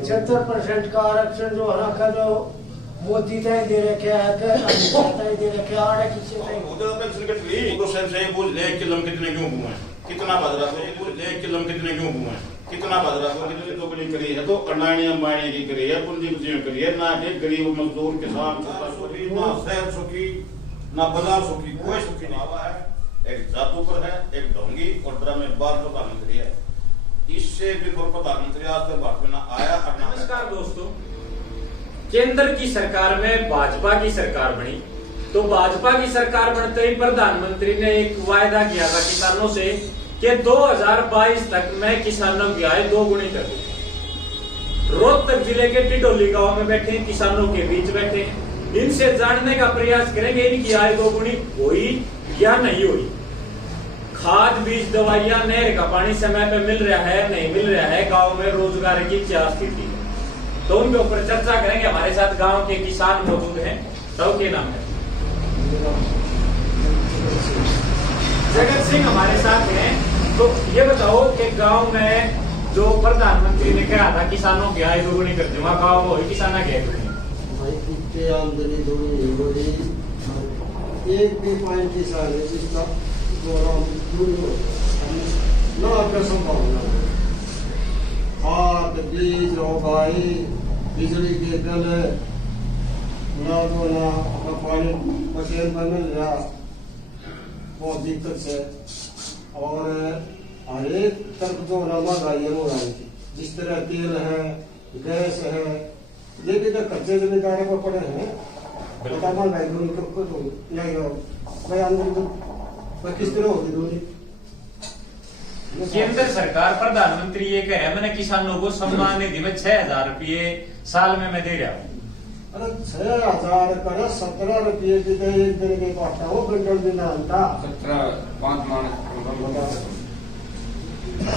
75% का आरक्षण जो है का जो मोदी तय दे रखे है तय दे रखे आड़े किसी तय उधर पेंशन कट गई तो सर से बोल ले किलो कितने क्यों घुमा कितना बदला तो ये बोल ले किलो कितने क्यों घुमा कितना बदला तो कितने दोगुनी करी है तो अडानी अंबानी की करी है पूंजी पूंजी करी है ना एक गरीब मजदूर किसान सुखी ना शहर सुखी ना बाजार सुखी कोई सुखी नहीं हुआ है। एक जादूगर है एक ढोंगी और ड्रामेबाज प्रधानमंत्री है। इससे भी प्रधानमंत्री आज तक भारत में ना आया। नमस्कार दोस्तों, केंद्र की सरकार में भाजपा की सरकार बनी तो भाजपा की सरकार बनते ही प्रधानमंत्री ने एक वायदा किया था किसानों से कि 2022 तक मैं किसानों की आय 2 गुनी कर दूंगा। रोहतक जिले के टिडोली गांव में बैठे किसानों के बीच बैठे इनसे जानने का प्रयास करेंगे इनकी आय 2 गुनी हुई या नहीं हुई। खाद बीज दवाइयां नहर का पानी समय पे मिल रहा है नहीं मिल रहा है, गांव में रोजगार की क्या स्थिति है, तो उनके ऊपर चर्चा करेंगे। हमारे साथ गांव के किसान मौजूद हैं। सब के नाम है जगत सिंह हमारे साथ हैं। तो ये बताओ कि गांव में जो प्रधानमंत्री ने कहा था किसानों की आय 2 गुनी कर दूंगा, गाँव में किसाना क्या भाई आमदनी दोनों हो रही एक भी पॉइंट किसान है जिसका संभावना खाद बीज भाई बिजली के बिल ना पानी मशीन में मिल रहा बहुत दिक्कत से और हर एक तरफ जो महंगाई हो रही थी जिस तरह तेल है गैस है ये भी तो कच्चे जमींदारों को पड़े हैं बता महंगाई नहीं किस तरह होगी दूरी। केंद्र सरकार प्रधानमंत्री ये कहे मैंने किसानों को सम्मान निधि में 6,000 रुपये साल में मैं दे रहा हूँ। अरे 6,000 कर 17 रुपये की तो एक दिन के पाता वो बंडल दिन आता 5 मान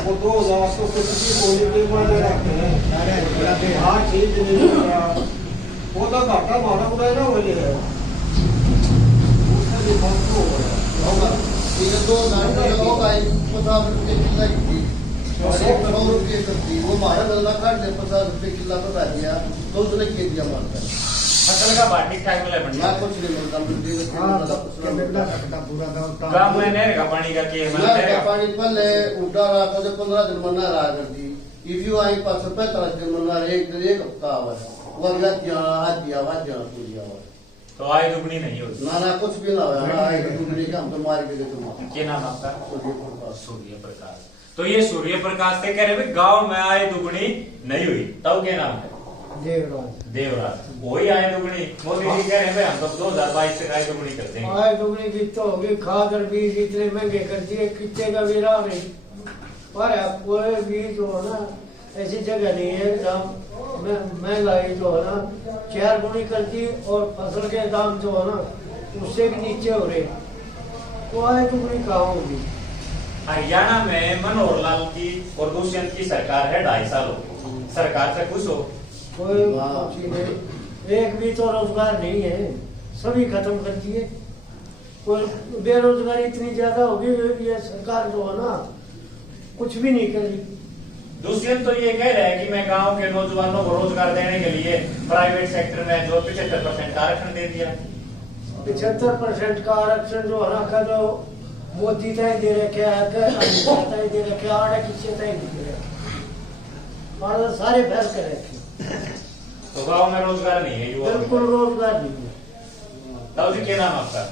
वो 2,000 तो कुछ भी कोई भी माने रखते हैं। हाँ ठीक नहीं होगा वो तो घाटा मारा उड़ाए ना वही है उससे भी बहुत हो गया ये 2,000 होगा 50 रुपये किलो की 100 रुपये करती वो हमारा गल्ला काट ले 50 रुपये किलो तो रह गया तो उसने के दिया मारता है फसल का भाव ठीक ठाक मिला ना कुछ नहीं मिलता गाँव में नहर का पानी का के पानी पहले उल्टा रहा था 15 दिन मना रहा कर दी इफ्यू आई 545 दिन मना एक हफ्ता हुआ है वो अगला आज दिया आवाज जाना तो दिया हुआ तो आय 2 गुनी नहीं होती ना कुछ भी ना हुआ आए दुगनी का हम तो मार के देते क्या नाम आपका? सूर्य प्रकाश। तो ये सूर्य प्रकाश से कह रहे गांव में आय 2 गुनी नहीं हुई तब क्या नाम है? देवराज। वही आय 2 गुनी मोदी जी कह रहे हैं हम तो 2022 तक आय 2 गुनी कर देंगे। आय 2 गुनी की तो होगी खाद और बीज इतने महंगे कर दिए कितने का भी रहा नहीं पर आपको बीज जो है ना ऐसी जगह नहीं है जहाँ महंगाई जो है ना 4 गुनी कर दी और फसल के दाम जो है ना उससे भी नीचे हो रहे तो आय 2 गुनी कहाँ होगी। हरियाणा में मनोहर लाल की और दुष्यंत की सरकार है 2.5 साल हो सरकार से खुश हो? कोई नहीं एक भी तो रोजगार नहीं है सभी खत्म कर दिए। कोई बेरोजगारी इतनी ज्यादा होगी ये सरकार जो है ना कुछ भी नहीं कर रही। दुष्यंत तो ये कह रहे हैं कि मैं गांव के नौजवानों को रोजगार देने के लिए प्राइवेट सेक्टर में जो 75% आरक्षण दे दिया। 75% का आरक्षण जो है का जो मोदी तय दे रखे है तय दे रखे आड़े किसी तय नहीं दे रखे और सारे फैल कर रखे तो गांव में रोजगार नहीं है युवा बिल्कुल रोजगार नहीं है। ताऊ जी क्या नाम आपका?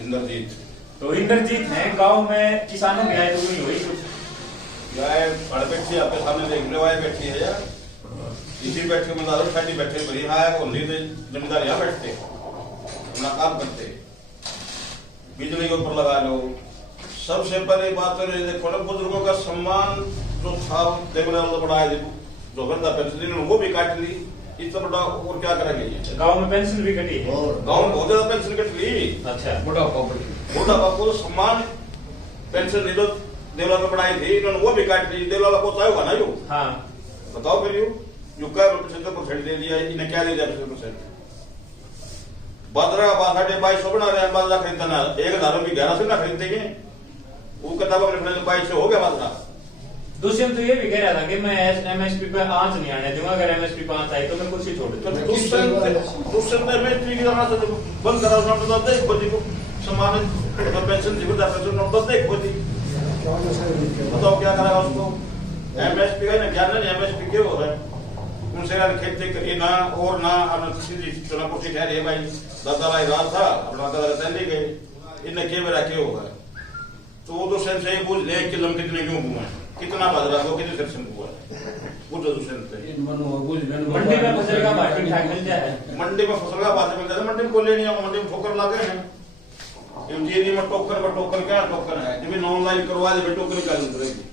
इंद्रजीत। तो इंद्रजीत है। गांव में किसानों की आय 2 गुनी हुई कुछ? गाय अड़ बैठी आपके सामने देख लो आए बैठी है यार इसी बैठे मदारों साइड बैठे बड़ी हाँ होली तो जमींदार यहाँ बैठते अपना काम करते बिजली के ऊपर लगा लो। सबसे पहले बात तो देखो ना बुजुर्गों का सम्मान जो था देवला बढ़ाया जो बंदा पेंशन वो भी काट ली इससे बड़ा और क्या करेंगे ये। गांव में पेंशन भी कटी है और गाँव में बहुत ज्यादा पेंशन कट ली। अच्छा बुढ़ापा को सम्मान पेंशन नहीं तो देवला में बढ़ाई थी इन्होंने वो भी काट ली। देवला को होगा ना यू हाँ बताओ फिर यू क्या 75% दे दिया इन्हें क्या दे दिया 75%। बादरा 2200 बना रहे हैं बादरा खरीदना 1,000 रुपये 1100 ना खरीदेंगे वो किताब अपने 2200 हो गया बादरा दुष्यंत तो ये भी कह रहा था कि मैं एमएसपी पे आंच नहीं आने दूंगा, अगर एमएसपी पे आंच आई तो मैं कुर्सी छोड़ दूंगा। दुष्यंत एमएसपी की तरह से बंद करा उसने तो देख बदी को सम्मानित पेंशन दी बता पेंशन नंबर देख बदी बताओ क्या करेगा उसको। एमएसपी का ना ज्ञान नहीं, एमएसपी क्यों हो रहा है उनसे यार खेती करिए ना और ना अपना सीधी चुनाव कुर्सी ठहरी है भाई दादा भाई रात था अपना दादा तैली गए इन्हें क्या मेरा क्यों होगा। तो वो दुष्यंत से पूछ ले कि लम कितने क्यों हुआ है, कितना बाजरा को कितने सेक्शन हुआ है, वो जो दुष्यंत है। मंडी में फसल का भाव ठीक ठाक मिल जाए, मंडी में फसल का भाव मिल जाए, मंडी में बोले नहीं मंडी में ठोकर लागे हैं एमजीडी में टोकन क्या टोकन है जब ऑनलाइन करवा दे टोकन क्या करेगी।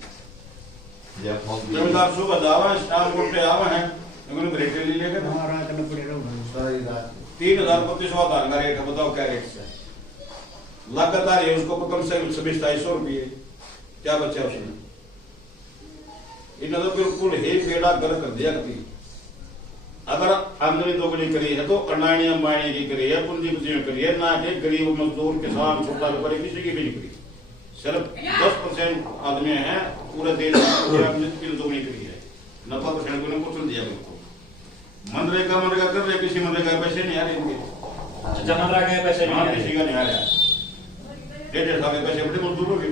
जमींदार सुबह जावा शाम को पे आवा है लेकिन रेट ले लेके 3000 धान का रेट है, बताओ क्या रेट से लगातार है उसको कम से कम 2700 रुपये क्या बचा उसने। इन्होंने तो बिल्कुल ही बेड़ा गर्क कर दिया कभी। अगर आमदनी दोगुनी करी है तो अडानी अंबानी की करी है, पूंजीपतियों करी है, ना कि गरीब मजदूर किसान छोटा व्यापारी किसी की भी नहीं करी। सिर्फ 10% आदमी हैं पूरे देश में दोगुनी करी है, 90% को कुछ दिया बिल्कुल। मनरेगा कर रहे किसी मनरेगा के पैसे नहीं आ रहे इनके, मनरेगा के पैसे किसी का नहीं आ रहा, 1.5 साल के पैसे बड़े मजदूरों के।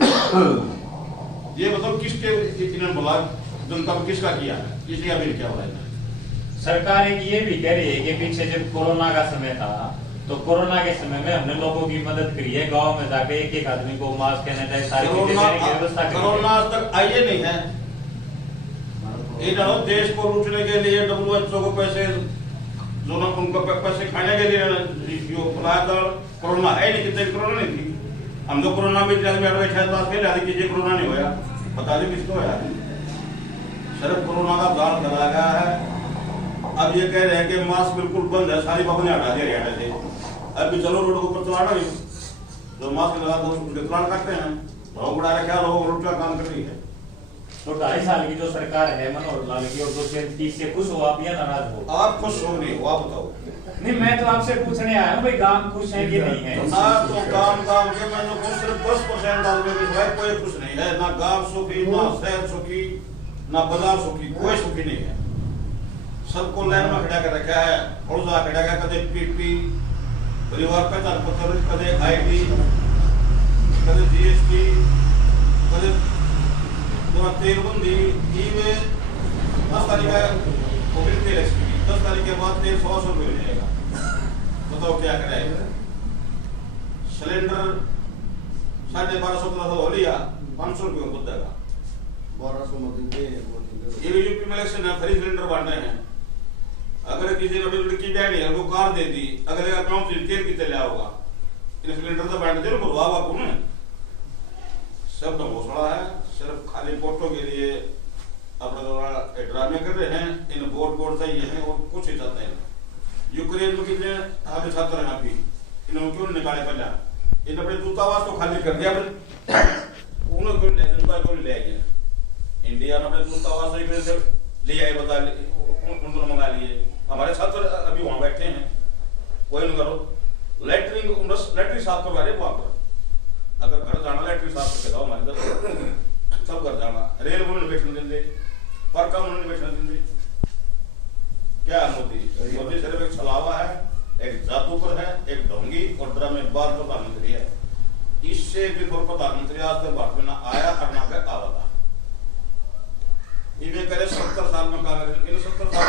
ये बताओ किसके इन्होंने बोला जनता को किसका किया है, किसी का भी क्या हुआ है। सरकार एक ये भी कह रही है कि पीछे जब कोरोना का समय था तो कोरोना के समय में हमने लोगों की मदद करी है, गांव में जाके एक आदमी को मास्क सैनिटाइजर सारी चीजें देने की व्यवस्था करी है। कोरोना आज तक आइए नहीं है, इन्होंने देश को लूटने के लिए WHO को पैसे जो ना उनको पैसे खाने के लिए कोरोना है नहीं, कितने कोरोना नहीं थी। हम तो कोरोना में किसी कोरोना नहीं होया, बता दें किसको होया। सिर्फ कोरोना का दाल कराया गया है। अब ये कह रहे हैं कि मास्क बिल्कुल बंद है, सारी पाबंदी हटा दी हरियाणा से। अब भी चलो रोड के ऊपर चलाना नहीं, जो मास्क लगा दो उसके चलान करते हैं, भाव बढ़ा रखा लोग रोड का काम कर रही है। तो 2.5 साल की जो सरकार है मनोहर लाल की और 230 से खुश हो आप या नाराज हो? आप खुश हो नहीं हो, आप बताओ। नहीं मैं तो आपसे पूछने आया हूँ भाई गांव खुश है कि नहीं है। ना तो काम के मैं तो सिर्फ 10% आदमी कोई खुश नहीं है, ना गांव सुखी, ना शहर सुखी, ना बाजार सुखी, कोई सुखी नहीं है। सबको लाइन में खड़ा कर रखा है, खड़ा कर कदे पीपी परिवार पहचान पत्र, कदे आईडी, कदे जीएसटी, कदे तेलबंदी, ईवे 10 तारीख को तेल एक्सपी 10 तारीख के बाद तेल 100 रुपये मिल जाएगा। बताओ क्या करेगा। सिलेंडर 1250 हो लिया 500 रुपये को देगा 1200 ये यूपी में इलेक्शन है, फ्री सिलेंडर बांट रहे हैं। अगर किसी ने लड़की बहनी है उनको कार दे दी, अगले अकाउंट से तेल कितने लिया होगा, इन सिलेंडर तो बांट दे खुलवा कौन है। सब तो घोषणा है, सिर्फ खाली फोटो के लिए अपने द्वारा ड्रामे कर रहे हैं। इन वोट चाहिए है और कुछ ही चाहते हैं। यूक्रेन में कितने आगे छात्र हैं अभी, इन्होंने क्यों निकाले पहला, इन अपने दूतावास को खाली कर दिया, उन्होंने क्यों जनता क्यों ले आए। इंडिया ने अपने दूतावास ले आए, बता उन्होंने मंगा लिए। हमारे छात्र अभी वहां बैठे हैं, कोई नहीं करो लैटरिन साफ करवा रहे वहां पर। अगर घर जाना लैटरिन साफ करके जाओ हमारे इधर सब घर जाना, रेल उन्होंने बैठने देंगे, परका उन्होंने बैठने देंगे। क्या मोदी सिर्फ एक छलावा है, एक जादूगर है, एक ढोंगी और ड्रामेबाज प्रधानमंत्री है। इससे भी प्रधानमंत्री आज तक भारत में ना आया और ना के आवा। इन्हें करे 70 साल में कांग्रेस, इन 70 साल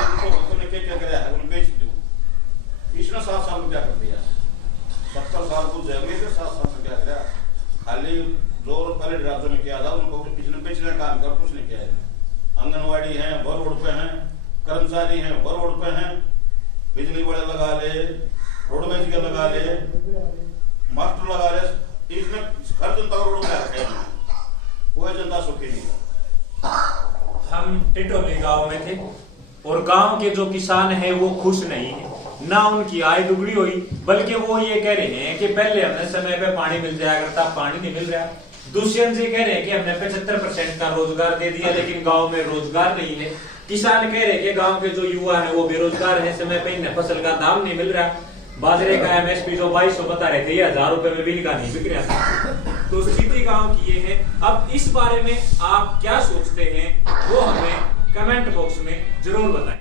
में क्या कराया है उन्हें बेच दो। इसने 7 साल में क्या कर दिया, 70 साल को जाएंगे तो 7 साल में क्या कराया। खाली जो पहले राज्यों में किया था उनको इसने बेचने का काम कर, कुछ नहीं किया है। आंगनवाड़ी है वो रोड पे हैं, कर्मचारी हैं वो रोड पे हैं, बिजली वाले लगा ले, रोडवेज के लगा ले, मास्टर लगा ले, इसमें हर जनता को रोड में रखे हैं, कोई जनता सुखी नहीं है। हम टिटोली गांव में थे और गांव के जो किसान हैं वो खुश नहीं है, ना उनकी आय दुगनी हुई, बल्कि वो ये कह रहे हैं कि पहले हमने समय पे पानी मिल जाया करता, पानी नहीं मिल रहा। दुष्यंत जी कह रहे हैं कि हमने 75% का रोजगार दे दिया लेकिन गांव में रोजगार नहीं है। किसान कह रहे हैं कि गांव के जो युवा है वो बेरोजगार है, समय पे इन्हें फसल का दाम नहीं मिल रहा। बाजरे का एमएसपी जो 2200 बता रहे थे, ये 1000 रुपए में बिल का नहीं बिक रहा। तो तो स्थिति गांव की ये है। अब इस बारे में आप क्या सोचते हैं वो हमें कमेंट बॉक्स में जरूर बताएं।